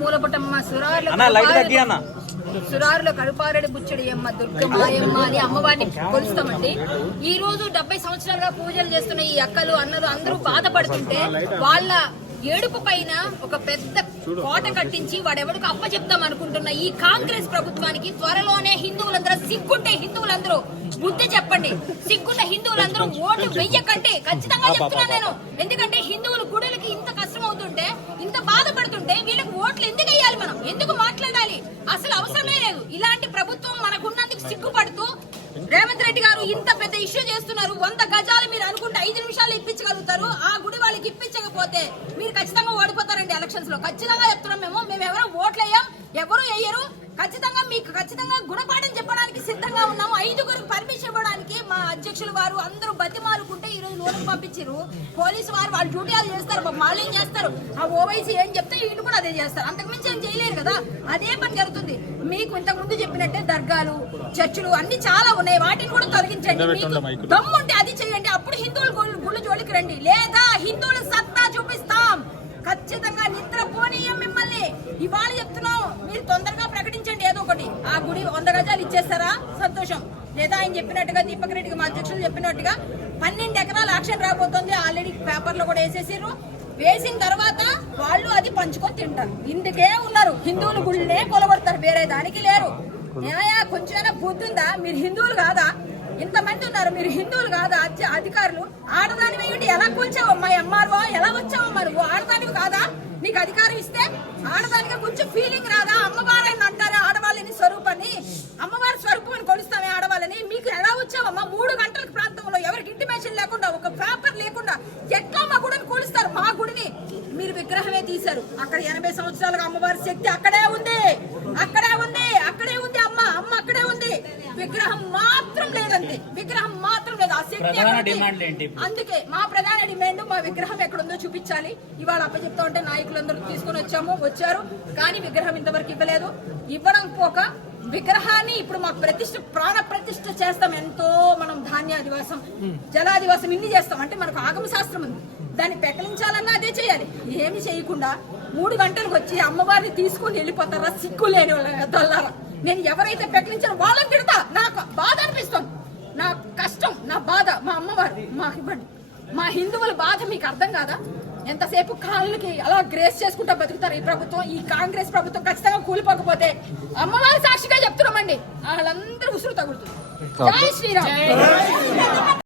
మూలపుటమ్మ సురారులో కడుపారెడ్డి బుచ్చడి అమ్మ దుర్గ మాయమ్మ అని అమ్మవారిని కొలుస్తామండి. ఈ రోజు 70 సంవత్సరాలుగా పూజలు చేస్తున్న ఈ అక్కలు అన్నలు అందరూ బాధపడుతుంటే వాళ్ళ ఏడుపు పైన ఒక పెద్ద కోట కట్టించి వాడెవడికి అప్పచెప్తాం అనుకుంటున్న ఈ కాంగ్రెస్ ప్రభుత్వానికి త్వరలోనే హిందువులందరూ సిగ్గుంటే హిందువులందరూ బుద్ధి చెప్పండి. సిగ్గుంటే హిందువులందరూ ఓట్లు వెయ్యకంటే ఖచ్చితంగా చెప్తున్నాను నేను. ఎందుకంటే హిందువులు గుడులకి ఇంత కష్టం అవుతుంటే, ఇంత బాధపడుతుంటే వీళ్ళకి ఓట్లు ఎందుకు వేయాలి? మనం ఎందుకు మాట్లాడాలి? అసలు అవసరమే లేదు. ఇలాంటి ప్రభుత్వం మనకున్నందుకు సిగ్గుపడుతూ రేవంత్ రెడ్డి గారు ఇంత పెద్ద ఇష్యూ చేస్తున్నారు. 100 గజాలు మీరు అనుకుంటే 5 నిమిషాలు ఇప్పించగలుగుతారు. ఆ గుడి వాళ్ళకి ఇప్పించకపోతే మీరు ఖచ్చితంగా ఓడిపోతారండి ఎలక్షన్స్ లో. ఖచ్చితంగా చెప్తున్నాం మేము ఎవరో ఓట్లు వేయం, ఎవరు వేయరు. ఖచ్చితంగా మీకు ఖచ్చితంగా గుణపాఠం చెప్పడానికి సిద్ధంగా ఉన్నాము. 5గురికి పర్మిషన్ ఇవ్వడానికి మా అధ్యక్షులు వారు అందరూ బతిమాలుకుంటే ఈ రోజు లోనికి పంపించారు. పోలీసు వారు వాళ్ళ డ్యూటీ అది చేస్తారు, వాళ్ళు ఏం చేస్తారు? ఆ ఓవైసీ ఏం చెప్తే వీళ్ళు కూడా అదే చేస్తారు. అంతకుమించి ఏం చేయలేరు కదా. అదే పని జరుగుతుంది. మీకు ఇంతకు ముందు చెప్పినట్టే దర్గాలు, చర్చిలు అన్ని చాలా ఉన్నాయి. వాటిని కూడా తొలగించండి. మీకు దమ్ము ఉంటే అది చేయండి. అప్పుడు హిందువులు గుళ్ళు జోలికి రండి. లేదా హిందువుల సత్తా చూపిస్తాం. ఖచ్చితంగా నిద్రపోనీయం మిమ్మల్ని. ఇవాళ చెప్తున్నాం, మీరు తొందరగా ప్రకటించండి ఏదో ఒకటి. ఆ గుడి 100 గజాలు ఇచ్చేస్తారా? సంతోషం. లేదా ఆయన చెప్పినట్టుగా దీపక్ రెడ్డికి మా అధ్యక్షులు చెప్పినట్టుగా 12 ఎకరాల యాక్షన్ రాబోతోంది. ఆల్రెడీ పేపర్లో కూడా వేసేసారు. వేసిన తర్వాత వాళ్ళు అది పంచుకొని తింటారు. ఇందుకే ఉన్నారు. హిందువులు గుళ్ళే కొలగొడతారు, వేరే దానికి లేరు. కొంచెమైనా బుద్ధి ఉందా? మీరు హిందువులు కాదా? ఇంతమంది ఉన్నారు, మీరు హిందువులు కాదా? అధికారులు ఆడదాని వేయండి. ఎలా కూల్చావమ్మా ఎంఆర్ఓ? ఎలా వచ్చావమ్మా నువ్వు? ఆడదానివి కాదా? నీకు అధికారం ఇస్తే ఆడదానిగా కొంచెం ఫీలింగ్ రాదా? అమ్మవారిని అంటారా ఆడవాళ్ళని స్వరూపాన్ని? అమ్మవారి స్వరూపాన్ని కొలుస్తామే ఆడవాళ్ళని. మీకు ఎలా వచ్చావమ్మా? 3 గంటల ప్రాంతంలో ఎవరికి ఇంటిమేషన్ లేకుండా, ఒక పేపర్ లేకుండా ఎట్లా మా గుడిని కూలుస్తారు? మా గుడిని మీరు విగ్రహమే తీశారు. అక్కడ 80 సంవత్సరాలుగా అమ్మవారి శక్తి అక్కడే ఉంది, అక్కడే ఉంది, అక్కడే ఉంది. అమ్మ అక్కడే ఉంది. విగ్రహం మాత్రం లేదంతే. విగ్రహం మాత్రం లేదు. ఆ శక్తి. అందుకే మా ప్రధాన డిమాండ్, మా విగ్రహం ఎక్కడుందో చూపించాలి. ఇవాళ అప్పచెప్తా ఉంటే నాయకులందరూ తీసుకొని వచ్చారు. కానీ విగ్రహం ఇంతవరకు ఇవ్వలేదు. ఇవ్వడం పోక విగ్రహాన్ని ఇప్పుడు మాకు ప్రాణ ప్రతిష్ఠ చేస్తాం. ఎంతో మనం ధాన్యాదివాసం, జలాదివాసం ఇన్ని చేస్తాం. అంటే మనకు ఆగమ శాస్త్రం ఉంది. దాన్ని పెకలించాలన్నా అదే చేయాలి. ఏమి చేయకుండా 3 గంటలకు వచ్చి అమ్మవారిని తీసుకుని వెళ్ళిపోతారా? సిగ్గు లేని వాళ్ళ దొల్లారా. నేను ఎవరైతే పెకలించారో వాళ్ళని తిడతా. నాకు బాధ అనిపిస్తుంది. నా కష్టం, నా బాధ. మా అమ్మవారు మాకు ఇవ్వండి. మా హిందువుల బాధ మీకు అర్థం కాదా? ఎంతసేపు కాళ్ళకి అలా గ్రేస్ చేసుకుంటా బతుకుతారు ఈ ప్రభుత్వం. ఈ కాంగ్రెస్ ప్రభుత్వం ఖచ్చితంగా కూలిపోకపోతే అమ్మవారి సాక్షిగా చెప్తున్నామండి, వాళ్ళందరూ ఉసురు తగులుతుంది. జై శ్రీరామ్.